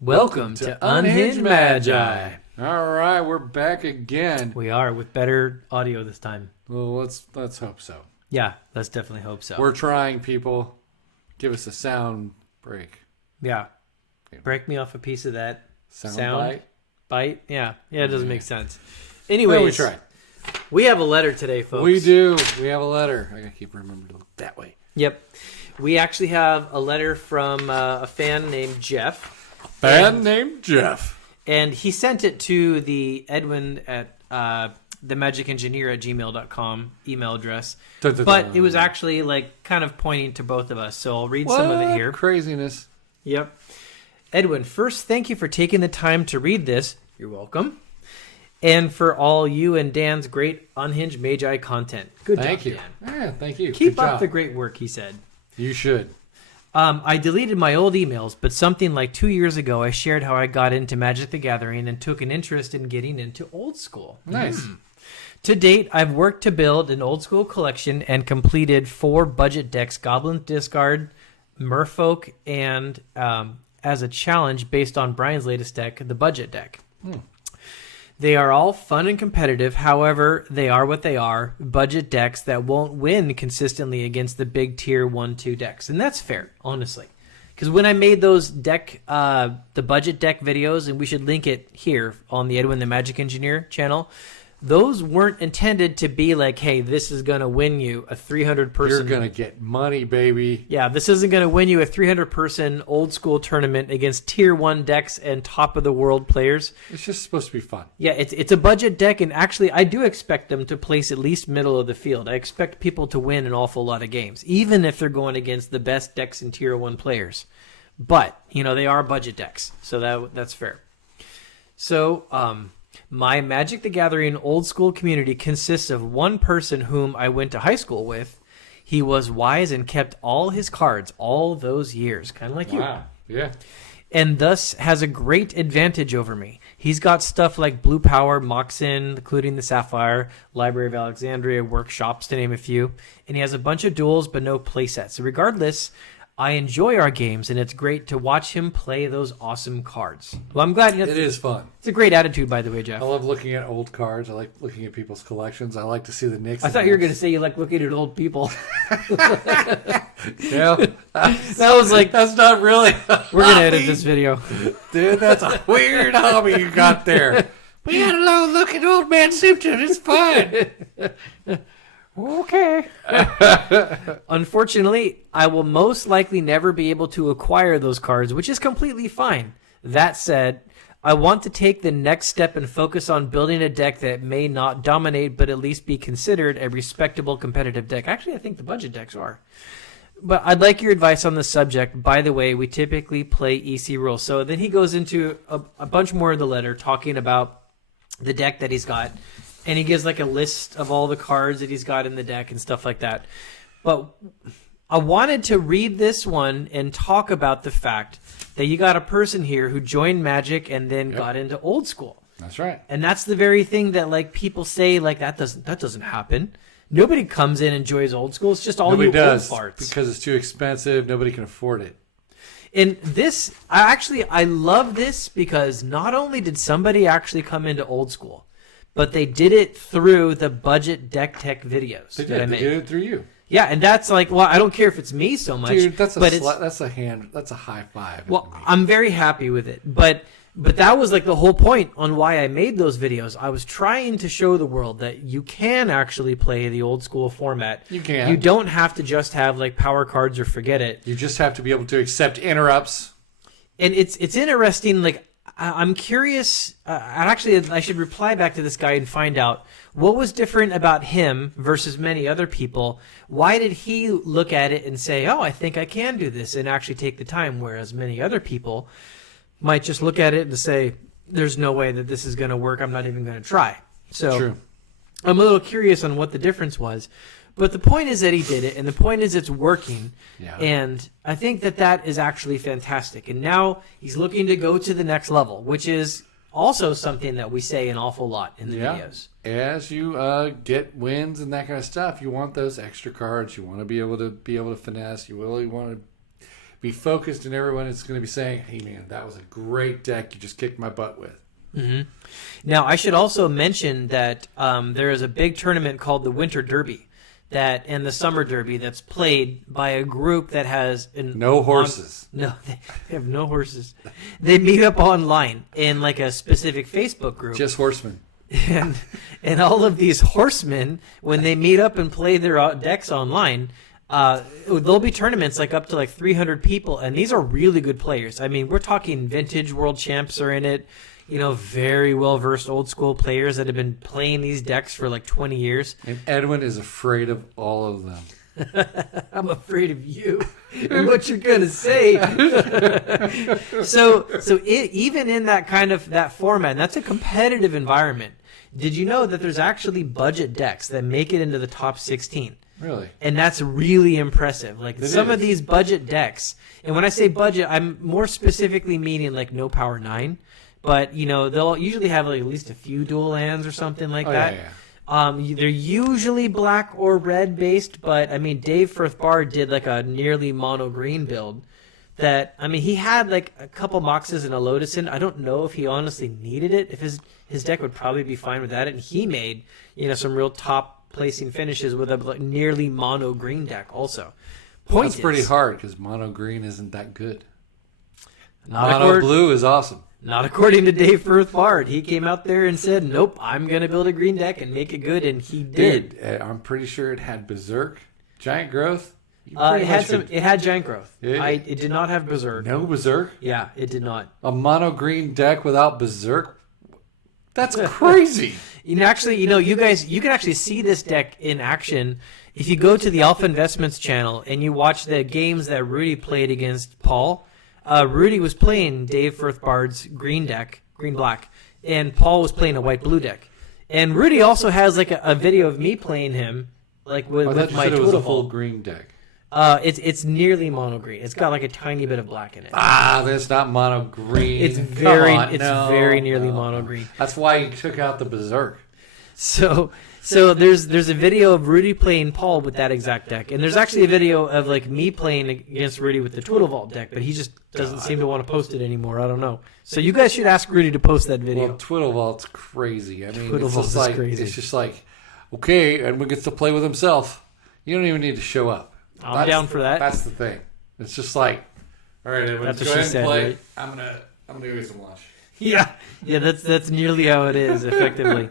Welcome to Unhinged Magi. All right, we're back again. We are with better audio this time. Well, let's hope so. Yeah, let's definitely hope so. We're trying, people. Give us a sound break. Yeah. Break me off a piece of that Sound bite. Yeah, it doesn't make sense. Anyways, well, we tried. We have a letter today, folks. We do. We have a letter. I gotta keep remembering to look that way. Yep. We actually have a letter from a fan named Jeff. Named Jeff. And he sent it to the Edwin at themagicengineer@gmail.com email address. But it was actually like kind of pointing to both of us. So I'll read some of it here. Craziness. Yep. Edwin, first, thank you for taking the time to read this. You're welcome. And for all you and Dan's great Unhinged Magi content. Good Thank job, you. Dan. Yeah, thank you. Keep Good up job. the great work, he said. You should. I deleted my old emails, but something like 2 years ago, I shared how I got into Magic the Gathering and took an interest in getting into old school. Nice. To date, I've worked to build an old school collection and completed 4 budget decks, Goblin Discard, Merfolk, and as a challenge based on Brian's latest deck, the budget deck. They are all fun and competitive. However, they are what they are, budget decks that won't win consistently against the big tier 1-2 decks. And that's fair, honestly. Because when I made those the budget deck videos, and we should link it here on the Edwin the Magic Engineer channel, those weren't intended to be like, hey, this is going to win you a 300-person... You're going to get money, baby. Yeah, this isn't going to win you a 300-person old school tournament against tier 1 decks and top-of-the-world players. It's just supposed to be fun. Yeah, it's a budget deck, and actually I do expect them to place at least middle of the field. I expect people to win an awful lot of games, even if they're going against the best decks and tier 1 players. But, you know, they are budget decks, so that's fair. So, my Magic the Gathering old school community consists of one person whom I went to high school with. He was wise and kept all his cards all those years, kind of like you. Wow, yeah. And thus has a great advantage over me. He's got stuff like Blue Power, Moxen, including the Sapphire, Library of Alexandria, Workshops, to name a few. And he has a bunch of duels, but no playsets. So regardless, I enjoy our games, and it's great to watch him play those awesome cards. Well, I'm glad. It is fun. It's a great attitude, by the way, Jeff. I love looking at old cards. I like looking at people's collections. I like to see the nicks. I thought you were going to say you like looking at old people. Yeah, that was like... That's not really... We're going to edit this video. Dude, that's a weird hobby you got there. We got to look at old man Simpson. It's fun. Okay. Unfortunately, I will most likely never be able to acquire those cards, which is completely fine. That said, I want to take the next step and focus on building a deck that may not dominate, but at least be considered a respectable competitive deck. Actually, I think the budget decks are. But I'd like your advice on the subject. By the way, we typically play EC rules. So then he goes into a bunch more of the letter talking about the deck that he's got. And he gives like a list of all the cards that he's got in the deck and stuff like that. But I wanted to read this one and talk about the fact that you got a person here who joined Magic and then got into old school. That's right. And that's the very thing that like people say like that doesn't happen. Nobody comes in and enjoys old school. It's just all Nobody you does, old farts. because it's too expensive. Nobody can afford it. And this, I love this because not only did somebody actually come into old school, but they did it through the budget deck tech videos that I made. They did it through you. Yeah, and that's like, well, I don't care if it's me so much. Dude, that's a high five. Well, I'm very happy with it. But that was like the whole point on why I made those videos. I was trying to show the world that you can actually play the old school format. You can. You don't have to just have like power cards or forget it. You just have to be able to accept interrupts. And it's interesting, like, I'm curious. I should reply back to this guy and find out what was different about him versus many other people. Why did he look at it and say, oh, I think I can do this, and actually take the time, whereas many other people might just look at it and say, there's no way that this is going to work. I'm not even going to try. So True. I'm a little curious on what the difference was. But the point is that he did it, and the point is it's working. Yeah. And I think that is actually fantastic. And now he's looking to go to the next level, which is also something that we say an awful lot in the videos. As you get wins and that kind of stuff, you want those extra cards. You want to be able to finesse. You really want to be focused, and everyone is going to be saying, "Hey, man, that was a great deck you just kicked my butt with." Mm-hmm. Now, I should also mention that there is a big tournament called the Winter Derby and the Summer Derby that's played by a group that has no horses. No, they have no horses. They meet up online in like a specific Facebook group. Just horsemen. And all of these horsemen, when they meet up and play their decks online, there'll be tournaments like up to like 300 people, and these are really good players. I mean, we're talking vintage world champs are in it. Very well-versed old-school players that have been playing these decks for like 20 years. And Edwin is afraid of all of them. I'm afraid of you and what you're going to say. Even in that format, and that's a competitive environment, did you know that there's actually budget decks that make it into the top 16? Really? And that's really impressive. Like some of these budget decks, and when I say budget, I'm more specifically meaning like no power 9. But, they'll usually have like at least a few dual lands or something like that. Yeah. They're usually black or red based, but, I mean, Dave Firth Bard did like a nearly mono green build that, I mean, he had like a couple Moxes and a Lotus in. I don't know if he honestly needed it. If his deck would probably be fine with that. And he made, some real top placing finishes with a like, nearly mono green deck also. That's pretty hard because mono green isn't that good. Not mono blue is awesome. Not according to Dave Firth Bard. He came out there and said, nope, I'm going to build a green deck and make it good, and he did. Dude, I'm pretty sure it had Berserk, Giant Growth. It had Giant Growth. It did not have Berserk. No Berserk? Yeah, it did not. A mono green deck without Berserk? That's crazy. You can actually see this deck in action if you go to the Alpha Investments channel and you watch the games that Rudy played against Paul. Rudy was playing Dave Firth Bard's green deck, green-black, and Paul was playing a white-blue deck. And Rudy also has like a video of me playing him, like with my Total. It was a full green deck. It's nearly mono green. It's got like a tiny bit of black in it. That's not mono green. It's very nearly mono green. That's why you took out the Berserk. So there's a video of Rudy playing Paul with that exact deck, and there's actually a video of like me playing against Rudy with the Twiddle Vault deck, but he just doesn't seem to want to post it anymore. I don't know. So you guys should ask Rudy to post that video. Well, Twiddle Vault's crazy. I mean, Twiddle Vault is crazy. It's just like, okay, Edwin gets to play with himself. You don't even need to show up. I'm down for that. That's the thing. It's just like, all right, Edwin, go ahead and play. Right? I'm gonna go get some lunch. Yeah, that's nearly how it is, effectively.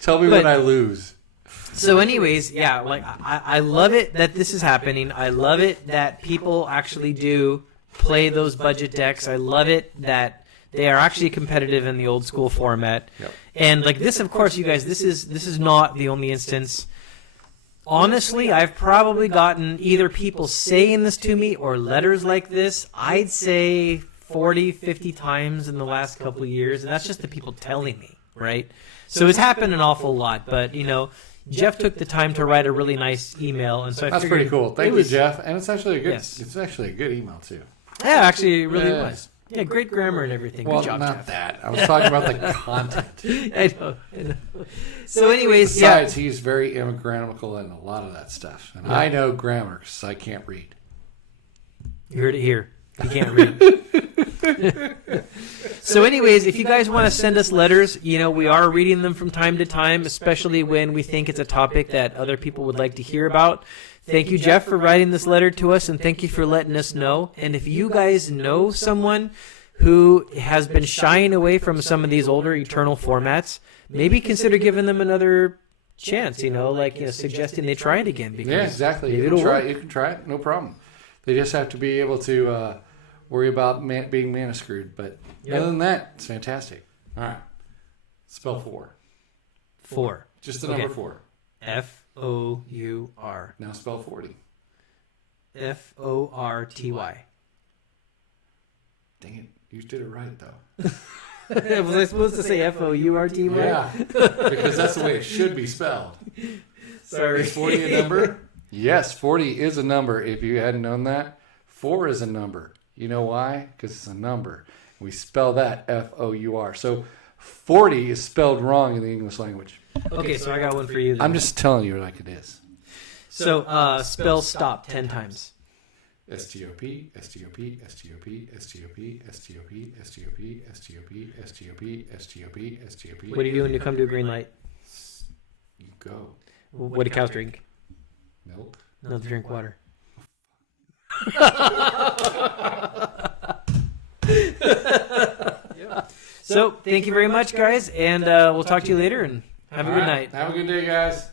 Tell me when I lose. So anyways, yeah, like I love it that this is happening. I love it that people actually do play those budget decks. I love it that they are actually competitive in the old school format. Yep. And like this, of course, you guys, this is not the only instance. Honestly, I've probably gotten either people saying this to me or letters like this, I'd say 40, 50 times in the last couple of years, and that's just the people telling me, right? So it's happened an awful lot, but, Jeff took the time to write a really nice email, and so I that's figured pretty cool. Thank you, Jeff. And it's actually a good. Yes. It's actually a good email too. Yeah, actually, it really was. Yeah, great grammar and everything. Well, good job, not Jeff. that. I was talking about the content. I know. So, anyways, besides, he's very grammatical and a lot of that stuff. And I know grammar because I can't read. You heard it here. He can't read. So anyways, if you guys want to send us letters, we are reading them from time to time, especially when we think it's a topic that other people would like to hear about. Thank you, Jeff, for writing this letter to us, and thank you for letting us know. And if you guys know someone who has been shying away from some of these older Eternal formats, maybe consider giving them another chance, suggesting they try it again. Because yeah, exactly. You can try it, no problem. They just have to be able to worry about being mana screwed. But other than that, it's fantastic. All right. Spell 4. 4. Just the number 4. F-O-U-R. Now spell 40. F-O-R-T-Y. Dang it. You did it right, though. Was I supposed to say F-O-U-R-T-Y? Yeah. Because that's the way it should be spelled. Sorry. Is 40 a number? Yes, 40 is a number. If you hadn't known that, 4 is a number. You know why? Because it's a number. We spell that F-O-U-R. So 40 is spelled wrong in the English language. Okay, so I got one for you then. I'm just telling you like it is. So spell stop 10 times. STOP, STOP, STOP, STOP, STOP, STOP, STOP, STOP, STOP, STOP. What do you do when you come to a green light? You go. What do cows drink? Milk. No, they drink water. So, thank you very much, guys, and we'll talk to you later, and have a good night. Have a good day, guys.